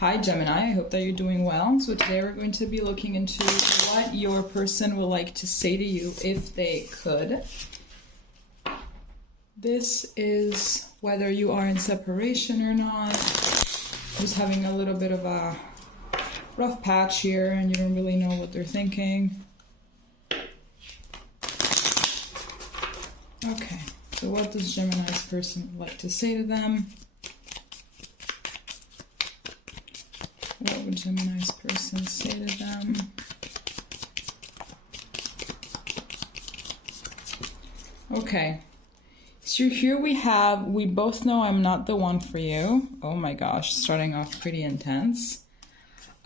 Hi Gemini, I hope that you're doing well. So today we're going to be looking into what your person would like to say to you if they could. This is whether you are in separation or not. Just having a little bit of a rough patch here and you don't really know what they're thinking. Okay, so what does Gemini's person like to say to them? What would Gemini's person say to them? Okay, so here we both know I'm not the one for you. Oh my gosh, starting off pretty intense.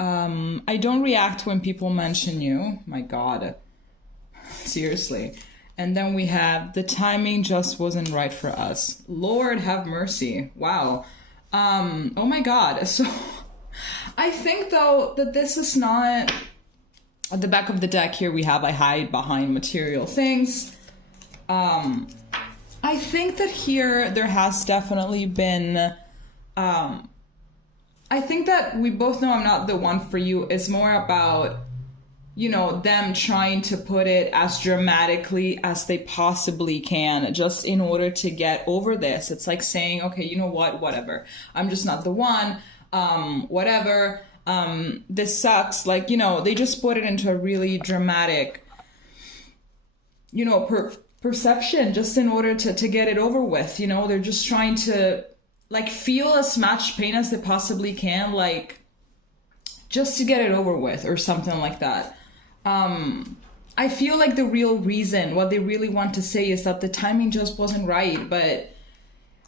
I don't react when people mention you. My God, seriously. And then we have the timing just wasn't right for us. Lord have mercy. Wow. Oh my God. So I think though that this is not, at the back of the deck here we have I hide behind material things. I think that here there has definitely been, I think that we both know I'm not the one for you. It's more about, you know, them trying to put it as dramatically as they possibly can just in order to get over this. It's like saying, okay, you know what, whatever. I'm just not the one. Whatever, this sucks. Like, you know, they just put it into a really dramatic, you know, perception just in order to get it over with. You know, they're just trying to like feel as much pain as they possibly can, like just to get it over with or something like that. I feel like the real reason, what they really want to say is that the timing just wasn't right, but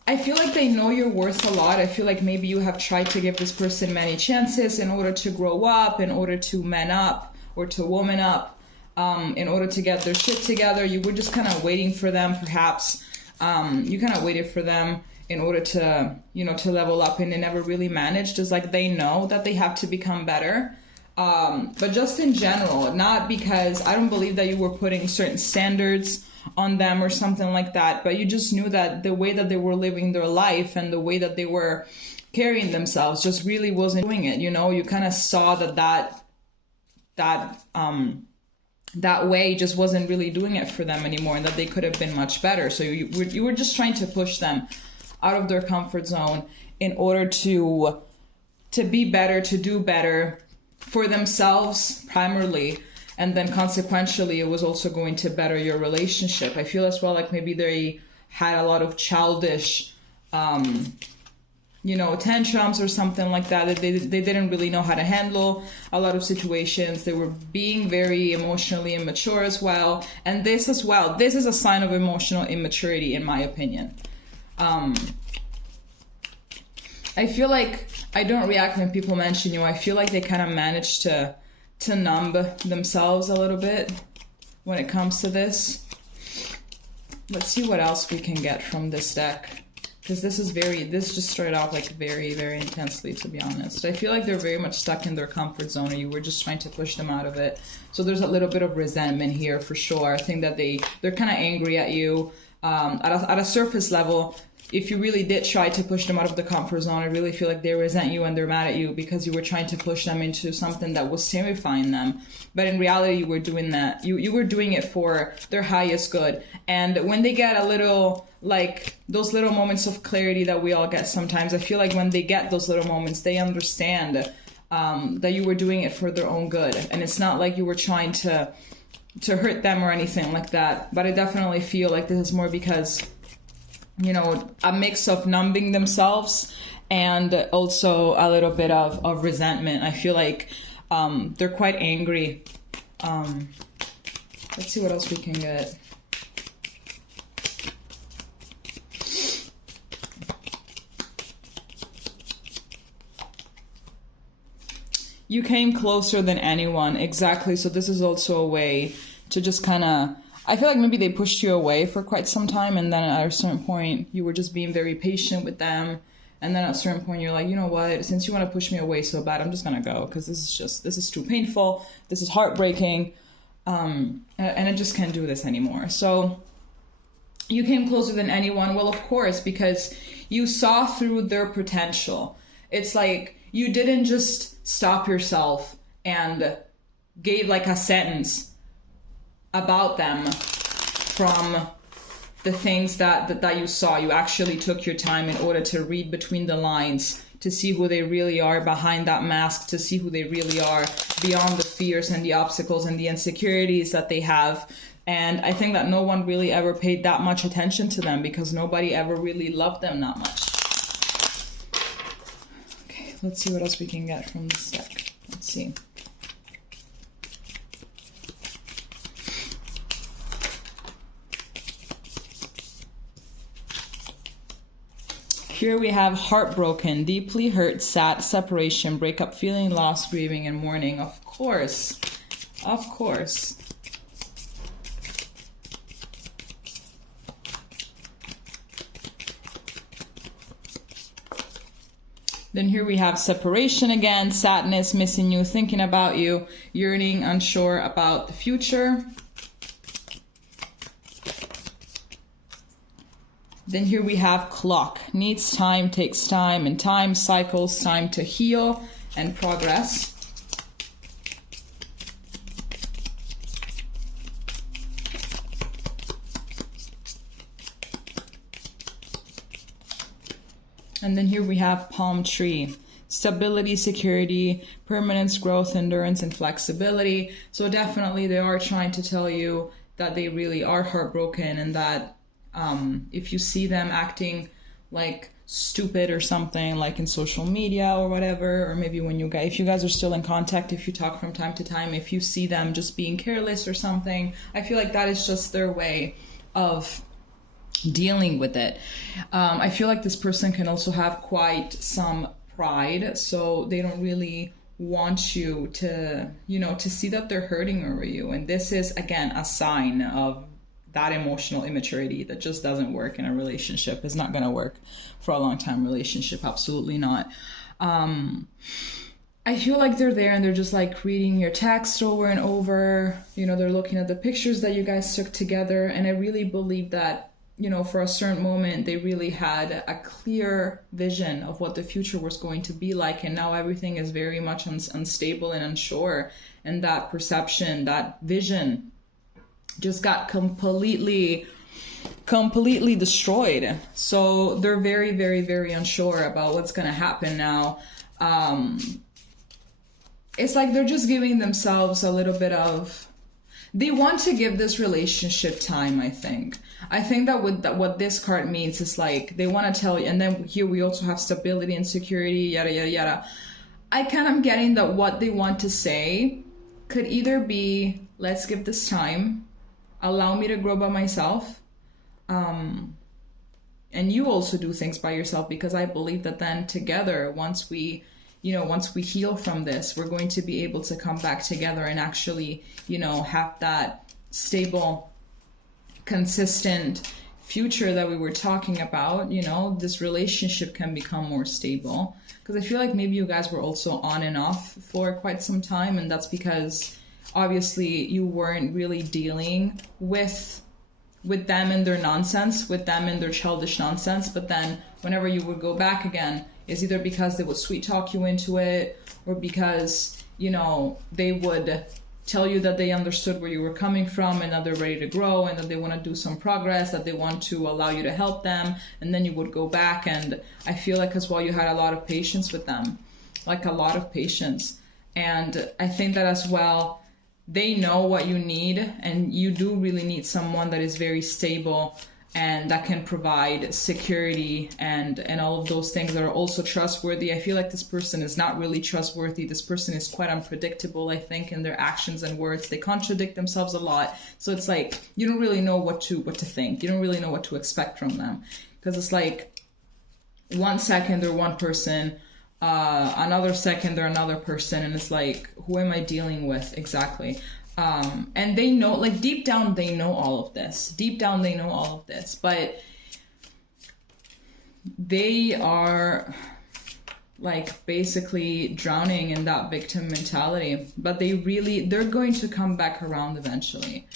I feel like they know your worth a lot. I feel like maybe you have tried to give this person many chances in order to grow up, in order to man up or to woman up, in order to get their shit together. You were just kind of waiting for them, perhaps. You kind of waited for them in order to, you know, to level up, and they never really managed. It's like they know that they have to become better. But just in general, not because I don't believe that you were putting certain standards on them or something like that, but you just knew that the way that they were living their life and the way that they were carrying themselves just really wasn't doing it. You know, you kind of saw that way just wasn't really doing it for them anymore, and that they could have been much better. So you were just trying to push them out of their comfort zone in order to be better, to do better for themselves primarily. And then consequentially, it was also going to better your relationship. I feel as well like maybe they had a lot of childish, you know, tantrums or something like that. They didn't really know how to handle a lot of situations. They were being very emotionally immature as well. And this as well, this is a sign of emotional immaturity, in my opinion. I feel like I don't react when people mention you. I feel like they kind of managed to numb themselves a little bit when it comes to this. Let's see what else we can get from this deck, because this just started off like very, very intensely, to be honest. I feel like they're very much stuck in their comfort zone, and you were just trying to push them out of it. So there's a little bit of resentment here for sure. I think that they're kind of angry at you at a surface level. If you really did try to push them out of the comfort zone, I really feel like they resent you and they're mad at you because you were trying to push them into something that was terrifying them. But in reality, you were doing that. You were doing it for their highest good. And when they get a little, like those little moments of clarity that we all get sometimes, I feel like when they get those little moments, they understand that you were doing it for their own good. And it's not like you were trying to hurt them or anything like that. But I definitely feel like this is more because, you know, a mix of numbing themselves and also a little bit of resentment. I feel like they're quite angry. Let's see what else we can get. You came closer than anyone. Exactly. So this is also a way to just kind of, I feel like maybe they pushed you away for quite some time, and then at a certain point you were just being very patient with them, and then at a certain point you're like, you know what, since you want to push me away so bad, I'm just gonna go, because this is too painful, this is heartbreaking, and I just can't do this anymore. So you came closer than anyone. Well, of course, because you saw through their potential. It's like you didn't just stop yourself and gave like a sentence about them from the things that you saw. You actually took your time in order to read between the lines, to see who they really are behind that mask, to see who they really are beyond the fears and the obstacles and the insecurities that they have. And I think that no one really ever paid that much attention to them because nobody ever really loved them that much. Okay, let's see what else we can get from this deck. Let's see. Here we have heartbroken, deeply hurt, sad, separation, breakup, feeling lost, grieving, and mourning. Of course. Of course. Then here we have separation again, sadness, missing you, thinking about you, yearning, unsure about the future. Then here we have clock, needs time, takes time, and time cycles, time to heal and progress. And then here we have palm tree, stability, security, permanence, growth, endurance, and flexibility. So definitely they are trying to tell you that they really are heartbroken, and that if you see them acting like stupid or something, like in social media or whatever, or maybe when if you guys are still in contact, if you talk from time to time, if you see them just being careless or something, I feel like that is just their way of dealing with it. I feel like this person can also have quite some pride, so they don't really want you to, to see that they're hurting over you. And this is, again, a sign of that emotional immaturity that just doesn't work in a relationship. It's not going to work for a long time relationship. Absolutely not. I feel like they're there and they're just like reading your text over and over. They're looking at the pictures that you guys took together. And I really believe that, for a certain moment, they really had a clear vision of what the future was going to be like. And now everything is very much unstable and unsure. And that perception, that vision just got completely destroyed. So they're very, very, very unsure about what's going to happen now. It's like they're just giving themselves a little bit of, they want to give this relationship time, I think. I think that what this card means is like, they want to tell you, and then here we also have stability and security, yada, yada, yada. I kind of getting that what they want to say could either be, let's give this time, allow me to grow by myself, and you also do things by yourself, because I believe that then together, once we heal from this, we're going to be able to come back together and actually, have that stable, consistent future that we were talking about. This relationship can become more stable, because I feel like maybe you guys were also on and off for quite some time, and that's because obviously you weren't really dealing with them and their nonsense, with them and their childish nonsense. But then whenever you would go back again, it's either because they would sweet talk you into it, or because, they would tell you that they understood where you were coming from and that they're ready to grow and that they want to do some progress, that they want to allow you to help them. And then you would go back, and I feel like as well you had a lot of patience with them, like a lot of patience. And I think that as well, they know what you need, and you do really need someone that is very stable and that can provide security and all of those things that are also trustworthy. I feel like this person is not really trustworthy. This person is quite unpredictable, I think, in their actions and words. They contradict themselves a lot. So it's like, you don't really know what to think. You don't really know what to expect from them. Because it's like, 1 second they're one person, another second they're another person, and it's like, who am I dealing with exactly? And they know, like deep down they know all of this. But they are like basically drowning in that victim mentality. But they're going to come back around eventually.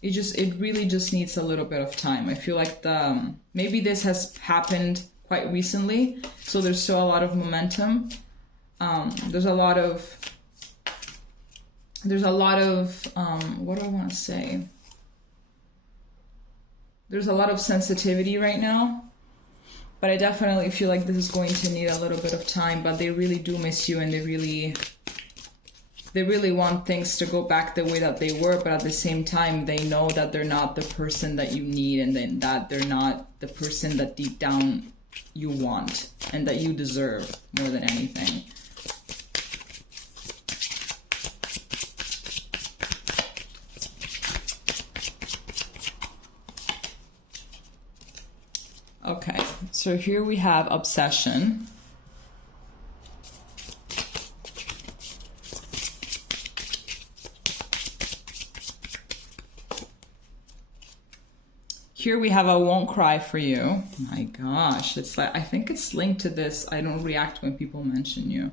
It really just needs a little bit of time. I feel like maybe this has happened quite recently, so there's still a lot of momentum. There's a lot of, what do I want to say? There's a lot of sensitivity right now, but I definitely feel like this is going to need a little bit of time, but they really do miss you, and they really want things to go back the way that they were, but at the same time, they know that they're not the person that you need, and then that they're not the person that deep down you want and that you deserve more than anything. Okay, so here we have obsession. Here we have I won't cry for you. My gosh, it's like, I think it's linked to this. I don't react when people mention you.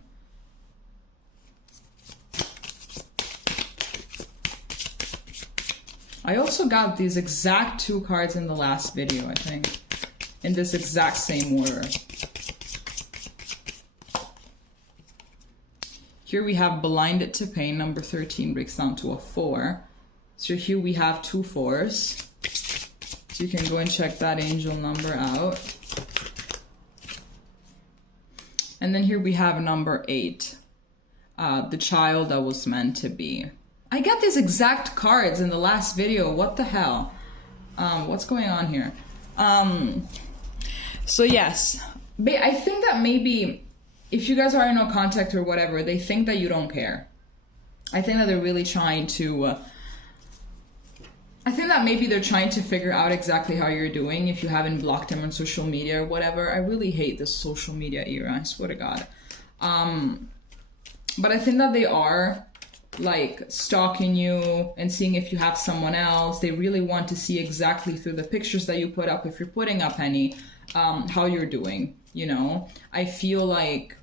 I also got these exact 2 cards in the last video, I think. In this exact same order. Here we have blinded to pain, number 13 breaks down to a 4. So here we have 2 4s. So you can go and check that angel number out. And then here we have number 8, the child that was meant to be. I got these exact cards in the last video. What the hell? What's going on here? So yes, I think that maybe if you guys are in no contact or whatever, they think that you don't care. I think that they're really trying to, I think that maybe they're trying to figure out exactly how you're doing if you haven't blocked them on social media or whatever. I really hate this social media era, I swear to God. But I think that they are like stalking you and seeing if you have someone else. They really want to see exactly through the pictures that you put up, if you're putting up any, how you're doing, you know. I feel like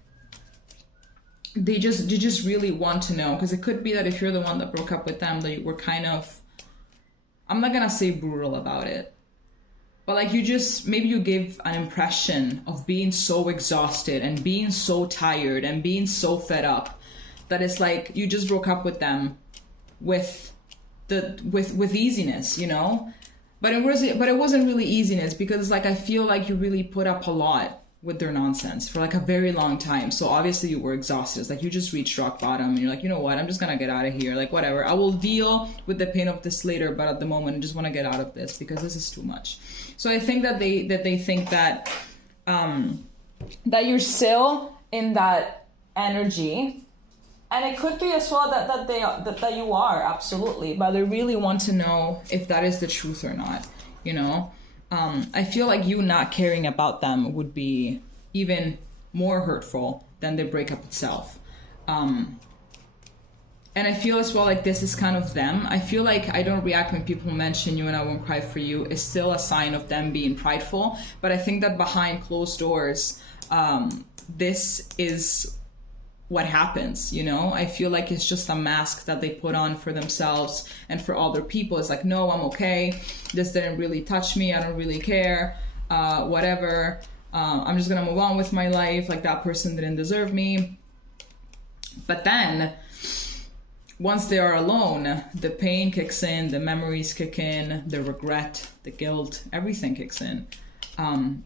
they just really want to know, because it could be that if you're the one that broke up with them, that you were kind of, I'm not gonna say brutal about it, but like maybe you give an impression of being so exhausted and being so tired and being so fed up that it's like you just broke up with them with easiness, you know. But it wasn't really easiness, because like I feel like you really put up a lot with their nonsense for like a very long time. So obviously you were exhausted. It's like you just reached rock bottom and you're like, you know what, I'm just gonna get out of here. Like whatever, I will deal with the pain of this later, but at the moment I just want to get out of this because this is too much. So I think that they think that that you're still in that energy. And it could be as well that you are, absolutely, but they really want to know if that is the truth or not, you know. I feel like you not caring about them would be even more hurtful than the breakup itself. And I feel as well like this is kind of them. I feel like I don't react when people mention you and I won't cry for you is still a sign of them being prideful. But I think that behind closed doors, this is what happens, you know. I feel like it's just a mask that they put on for themselves and for other people. It's like, no, I'm okay, this didn't really touch me, I don't really care, whatever, I'm just gonna move on with my life, like that person didn't deserve me. But then once they are alone, the pain kicks in, the memories kick in, the regret, the guilt, everything kicks in.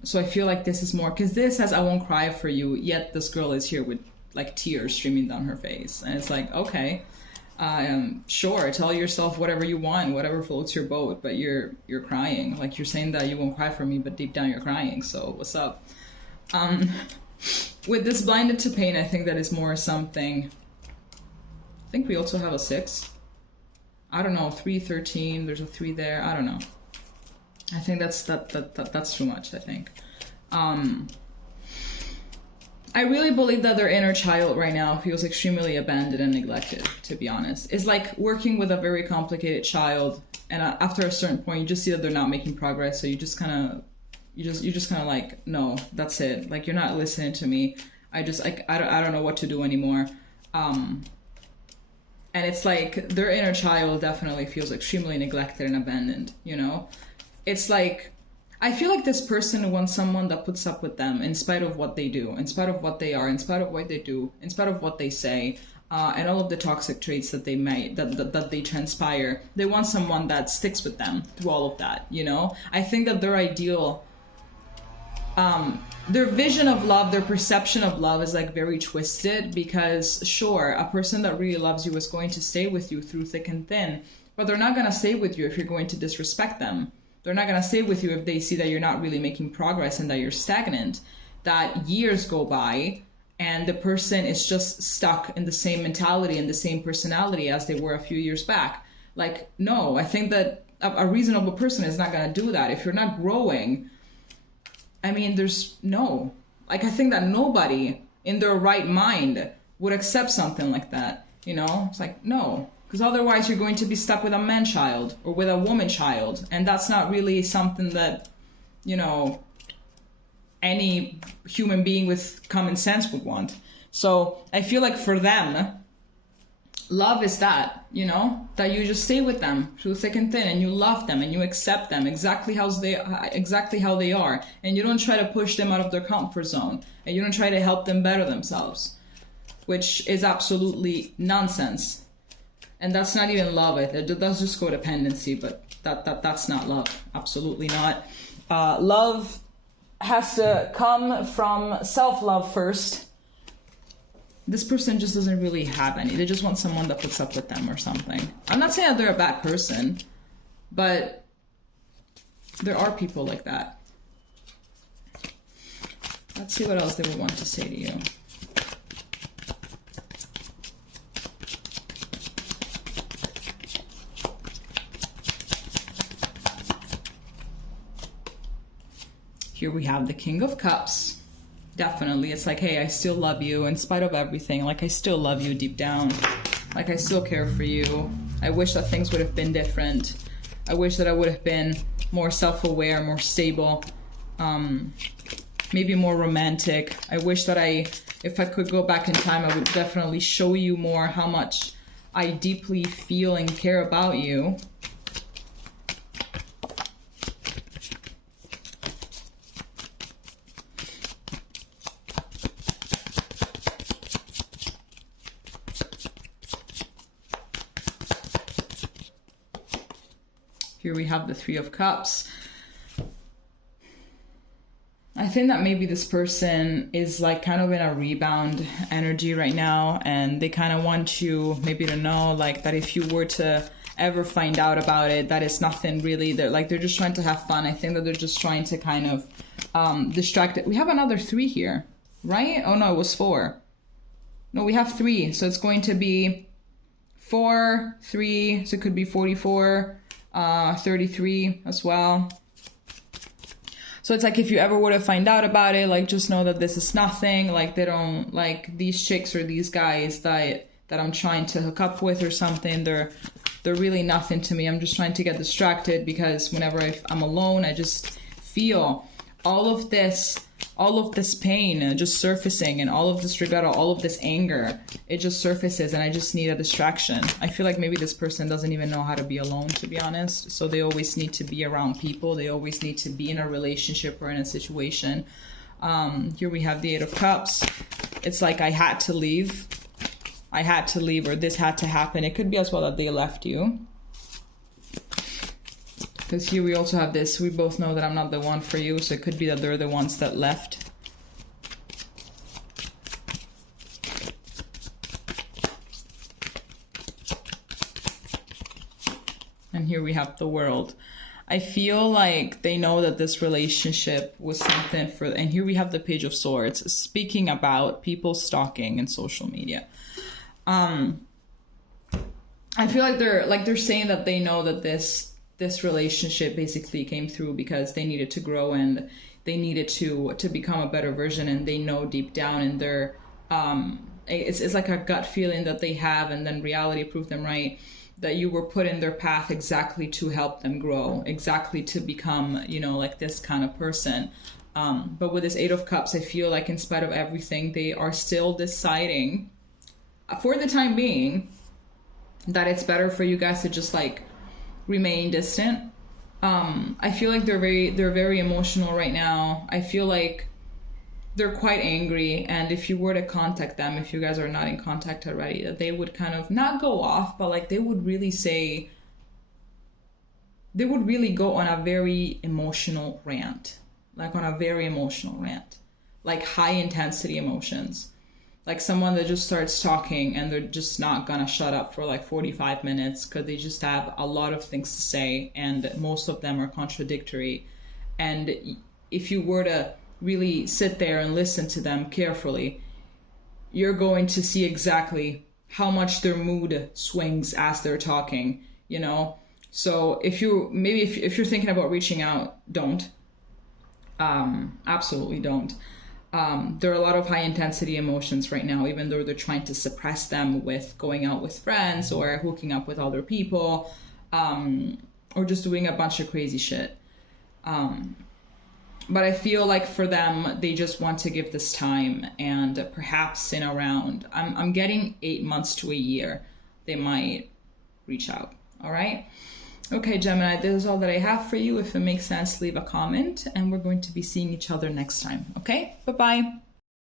So I feel like this is more, because this says I won't cry for you, yet this girl is here with like tears streaming down her face, and it's like, okay, sure, tell yourself whatever you want, whatever floats your boat, but you're crying. Like you're saying that you won't cry for me, but deep down you're crying, so what's up? With this blinded to pain, I think that is more something, I think we also have a 6, I don't know, 3, 13, there's a 3 there, I don't know. I think that's too much, I think. I really believe that their inner child right now feels extremely abandoned and neglected, to be honest. It's like working with a very complicated child, and after a certain point, you just see that they're not making progress, so you just kind of like, no, that's it. Like, you're not listening to me. I don't know what to do anymore. And it's like their inner child definitely feels extremely neglected and abandoned, you know? It's like, I feel like this person wants someone that puts up with them in spite of what they do, in spite of what they are, in spite of what they do, in spite of what they say, and all of the toxic traits that they that they transpire. They want someone that sticks with them through all of that, you know? I think that their ideal, their vision of love, their perception of love is like very twisted, because sure, a person that really loves you is going to stay with you through thick and thin, but they're not going to stay with you if you're going to disrespect them. They're not going to stay with you if they see that you're not really making progress and that you're stagnant, that years go by and the person is just stuck in the same mentality and the same personality as they were a few years back. Like, no, I think that a reasonable person is not going to do that. If you're not growing, I mean, I think that nobody in their right mind would accept something like that. You know, it's like, no, because otherwise you're going to be stuck with a man child or with a woman child. And that's not really something that, you know, any human being with common sense would want. So I feel like for them, love is that, you know, that you just stay with them through thick and thin, and you love them and you accept them exactly how they are, and you don't try to push them out of their comfort zone, and you don't try to help them better themselves, which is absolutely nonsense. And that's not even love. That's just codependency, but that's not love. Absolutely not. Love has to come from self-love first. This person just doesn't really have any. They just want someone that puts up with them or something. I'm not saying that they're a bad person, but there are people like that. Let's see what else they would want to say to you. Here we have the King of Cups. Definitely, it's like, hey, I still love you in spite of everything. Like, I still love you deep down. Like, I still care for you. I wish that things would have been different. I wish that I would have been more self-aware, more stable, maybe more romantic. I wish that if I could go back in time, I would definitely show you more how much I deeply feel and care about you. Here we have the Three of Cups. I think that maybe this person is like kind of in a rebound energy right now, and they kind of want you maybe to know like that if you were to ever find out about it, that it's nothing really. They're just trying to have fun. I think that they're just trying to kind of distract it. We have another 3 here, right? Oh no, it was 4. No, we have 3. So it's going to be 4, 3. So it could be 44. 33 as well. So it's like if you ever were to find out about it, like just know that this is nothing. Like they don't like these chicks or these guys that I'm trying to hook up with or something. They're really nothing to me. I'm just trying to get distracted because whenever I'm alone, I just feel all of this pain just surfacing, and all of this regret, all of this anger, it just surfaces, and I just need a distraction. I feel like maybe this person doesn't even know how to be alone, to be honest. So they always need to be around people. They always need to be in a relationship or in a situation. Here we have the 8 of Cups. It's like I had to leave, or this had to happen. It could be as well that they left you. Because here we also have this, we both know that I'm not the one for you, so it could be that they're the ones that left. And here we have the World. I feel like they know that this relationship was something for, and here we have the Page of Swords, speaking about people stalking and social media. I feel like they're saying that they know that this relationship basically came through because they needed to grow and they needed to become a better version, and they know deep down in their it's like a gut feeling that they have, and then reality proved them right, that you were put in their path exactly to help them grow, exactly to become, you know, like this kind of person. But with this 8 of Cups, I feel like in spite of everything, they are still deciding for the time being that it's better for you guys to just like remain distant, I feel like they're very emotional right now. I feel like they're quite angry, and if you were to contact them, if you guys are not in contact already, that they would kind of not go off, but like they would really go on a very emotional rant, like high intensity emotions, like someone that just starts talking and they're just not gonna shut up for like 45 minutes because they just have a lot of things to say, and most of them are contradictory. And if you were to really sit there and listen to them carefully, you're going to see exactly how much their mood swings as they're talking, you know? So if you're thinking about reaching out, don't. Absolutely don't. There are a lot of high intensity emotions right now, even though they're trying to suppress them with going out with friends or hooking up with other people, or just doing a bunch of crazy shit. But I feel like for them, they just want to give this time, and perhaps in around, I'm getting 8 months to a year, they might reach out. All right. Okay, Gemini, this is all that I have for you. If it makes sense, leave a comment, and we're going to be seeing each other next time. Okay, bye-bye.